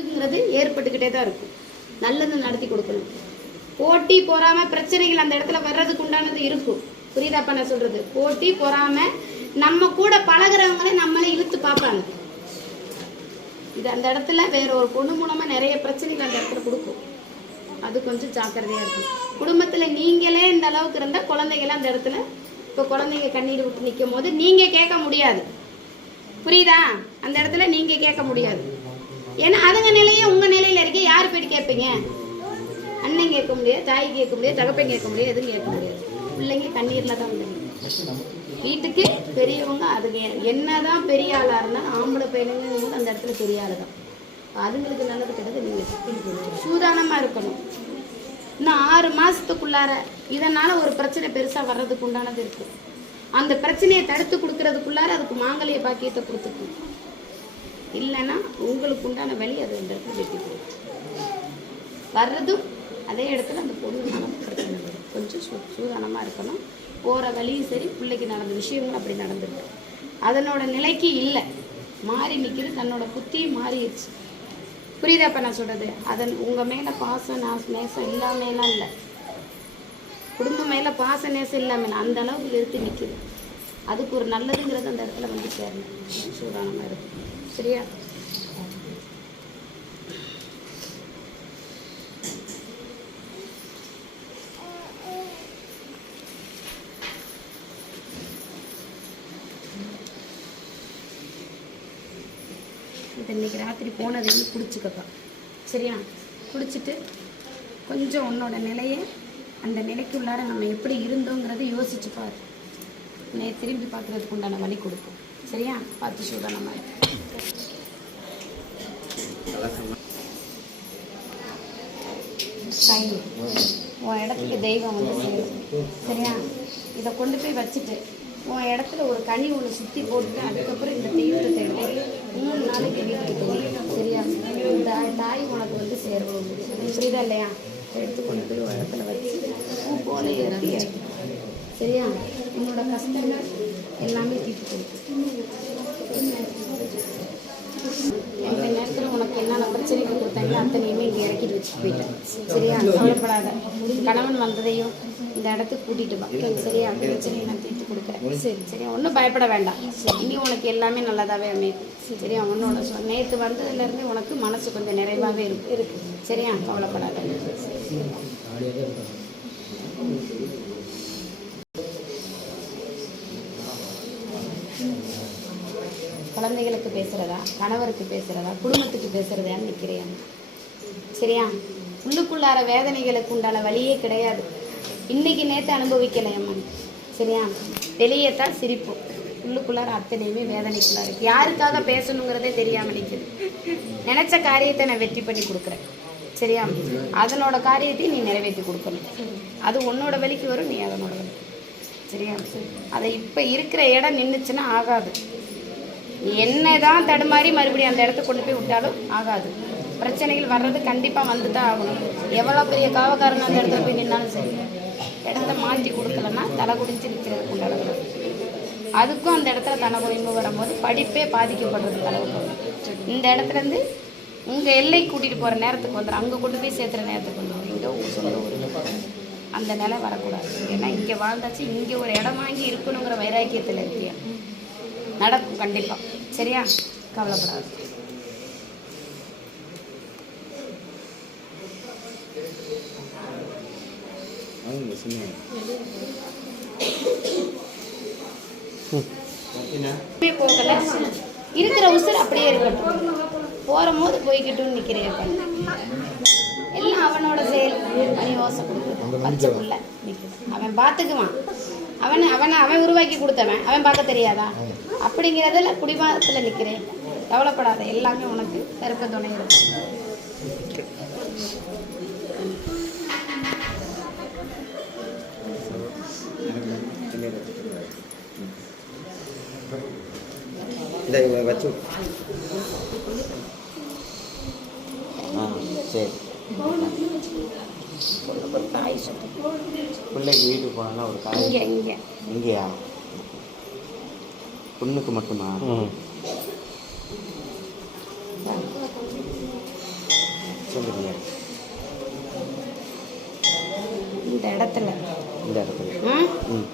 பிரிவுங்கிறது ஏற்பட்டுக்கிட்டே தான் இருக்கும். நல்லது நடத்தி கொடுக்கணும். போட்டி பொறாம பிரச்சனைகள் அந்த இடத்துல வர்றதுக்கு உண்டானது இருக்கும். புரியுதாப்பா நான் சொல்றது? போட்டி பொறாம நம்ம கூட பழகுறவங்களே நம்மளே இழுத்து பார்ப்பாங்க. இது அந்த இடத்துல வேற ஒரு பொண்ணு மூலமா நிறைய பிரச்சனைகள் அந்த இடத்துல கொடுக்கும். அது கொஞ்சம் ஜாக்கிரதையா இருக்கும். குடும்பத்துல நீங்களே இந்த அளவுக்கு இருந்தா குழந்தைகள் அந்த இடத்துல இப்போ குழந்தைங்க கண்ணீர் விட்டு நிற்கும் போது நீங்க கேட்க முடியாது. புரியுதா? அந்த இடத்துல நீங்க கேட்க முடியாது. ஏன்னா அதுங்க நிலையே உங்க நிலையில இருக்க. யார் போயிட்டு கேட்பீங்க? அண்ணன் கேட்க முடியாது தாய் கேட்க முடியாது தகப்பன் கேட்க முடியாது எதுவும் கேட்க முடியாது. பிள்ளைங்க கண்ணீர்ல தான் வந்து வீட்டுக்கு பெரியவங்க அதுங்க என்னதான் பெரிய ஆளா இருந்தா ஆம்பளை பையனுங்க அந்த இடத்துல பெரிய ஆளு தான் அதுங்களுக்கு நல்லது கிடையாது நீங்க சூதானமா இருக்கணும். இன்னும் ஆறு மாசத்துக்குள்ளார இதனால ஒரு பிரச்சனை பெருசா வர்றதுக்கு உண்டானது இருக்கு. அந்த பிரச்சனையை தடுத்து கொடுக்கறதுக்குள்ளார அதுக்கு மாங்கல்ய பாக்கியத்தை கொடுத்துக்கணும். இல்லைன்னா உங்களுக்கு உண்டான வழி அது அந்த இடத்துல வெட்டி போடும் வர்றதும் அதே இடத்துல அந்த பொண்ணுனால பிரச்சனை வரும். கொஞ்சம் சூ சூதானமாக இருக்கணும். போகிற வழியும் சரி பிள்ளைக்கு நடந்த விஷயங்களும் அப்படி நடந்துருக்கு. அதனோட நிலைக்கு இல்லை. மாறி நிற்கிது தன்னோட புத்தியும் மாறிடுச்சு. புரியுதாப்பா நான் சொல்கிறது அதன் உங்கள் மேலே பாசம் நாச நேசம் இல்லாமலாம் இல்லை. குடும்பம் மேலே பாச நேசம் இல்லாமல் அந்த அளவுக்கு நிறுத்தி நிற்கிது அதுக்கு ஒரு நல்லதுங்கிறது அந்த இடத்துல வந்து சேரணும். சூடானமாக இருக்கும் சரியா? இன்னைக்கு ராத்திரி போனதையும் குடிச்சுக்கப்பா. சரியா? குடிச்சிட்டு கொஞ்சம் உன்னோட நிலையை அந்த நிலைக்கு உள்ளார நம்ம எப்படி இருந்தோங்கிறத யோசிச்சு பாரு. நே திரும்பி பார்க்கறதுக்கு உண்டான வழி கொடுக்கும். சரியா? பார்த்து சூதானமா நம்ம. உன் இடத்துக்கு தெய்வம் வந்து சேரும். சரியா? இதை கொண்டு போய் வச்சுட்டு உன் இடத்துல ஒரு கனி ஒன்று சுற்றி போட்டு அதுக்கப்புறம் இந்த தெய்வத்தை எடுத்து மூணு நாளைக்கு வீட்டுக்கு போகணும். சரியா? இந்த தாய் உனக்கு வந்து சேரும். புரியுதா இல்லையா? எடுத்து கொண்டு போய் ஒரு இடத்துல வச்சு பூ போல இறக்கி. சரியா? உன்னோட கஷ்டங்கள் எல்லாமே தீர்த்து. கொடுக்கும் இந்த நேரத்தில் உனக்கு என்னென்ன பிரச்சனைகள் கொடுத்தாங்களோ அத்தனையுமே இங்கே இறக்கிட்டு வச்சுட்டு போயிட்டேன். சரியா? கவலைப்படாத. கணவன் வந்ததையும் இந்த இடத்துக்கு கூட்டிகிட்டு வா. சரியா? பிரச்சனையை நான் தீர்த்து கொடுக்குறேன். சரி சரியா? ஒன்றும் பயப்பட வேண்டாம். இனி உனக்கு எல்லாமே நல்லதாகவே அமையும். சரியா? உன்னோட சொ நேற்று வந்ததுலேருந்து உனக்கு மனசு கொஞ்சம் நிறைவாகவே இருக்கும் இருக்கு. சரியா? கவலைப்படாத. குழந்தைகளுக்கு பேசுகிறதா கணவருக்கு பேசுகிறதா குடும்பத்துக்கு பேசுகிறதான்னு நிற்கிறேன் சரியா? உள்ளுக்குள்ளார வேதனைகளுக்கு உண்டான வழியே கிடையாது. இன்னைக்கு நேற்று அனுபவிக்கலை அம்மன் சரியா? வெளியே தான் சிரிப்போம் உள்ளுக்குள்ளார அத்தனையுமே வேதனைக்குள்ளார இருக்கு. யாருக்காக பேசணுங்கிறதே தெரியாமல் நிற்குது நினச்ச காரியத்தை நான் வெற்றி பண்ணி கொடுக்குறேன். சரியா? அதனோட காரியத்தையும் நீ நிறைவேற்றி கொடுக்கணும். அது உன்னோட வழிக்கு வரும் நீ அதனோட வழிக்கு சரியா அதை இப்போ இருக்கிற இடம் நின்றுச்சுன்னா ஆகாது. நீ என்னதான் தடுமாறி மறுபடியும் அந்த இடத்துக்கு கொண்டு போய் விட்டாலும் ஆகாது. பிரச்சனைகள் வர்றது கண்டிப்பாக வந்து தான் ஆகணும். எவ்வளோ பெரிய காவக்காரங்க அந்த இடத்துல போய் நின்னாலும் சரி. இடத்த மாற்றி கொடுக்கலன்னா தலை குடிச்சு நிற்கிறதுக்கு உண்டான அதுக்கும் அந்த இடத்துல தலை குடிம்பு வரும்போது படிப்பே பாதிக்கப்படுறது அளவுக்கு இந்த இடத்துலேருந்து உங்கள் எல்லை கூட்டிகிட்டு போகிற நேரத்துக்கு வந்துடும் அங்கே கொண்டு போய் சேர்த்துற நேரத்துக்கு வந்துடும் இங்கே உங்கள் சொந்த ஊருக்கு அந்த நிலை வரக்கூடாது. ஏன்னா இங்கே வாழ்ந்தாச்சு இங்கே ஒரு இடம் வாங்கி இருக்கணுங்கிற வைராக்கியத்தில் இருக்கியா? நடக்கும் கண்டிப்பாக சரியா? கவலைப்படாது. இருக்கிற உசுர் அப்படியே இருக்கட்டும். போகிற போது போய்கிட்டுன்னு நிற்கிறேன் அவனோட செயல். நீ ஓசை கொடுக்குறது பச்சை புள்ள நிற்குது அவன் பார்த்துக்குவான் அவன் அவனை அவன் உருவாக்கி கொடுத்தவன். அவன் பார்க்க தெரியாதா? அப்படிங்கிறதுல குடிவாதத்தில் நிற்கிறேன் கவலைப்படாத. எல்லாமே உனக்கு தருக்க துணை இருக்கும் இதை வச்சு. ஆ சரி. ஒரு சொல்லு பிள்ளைக்கு வீட்டுக்கு போனா ஒரு காய் இங்கே இங்கே. இங்கேயா? பொண்ணுக்கு மட்டுமா? சொல்லுங்க இந்த இடத்துல. இந்த இடத்துல. ம்.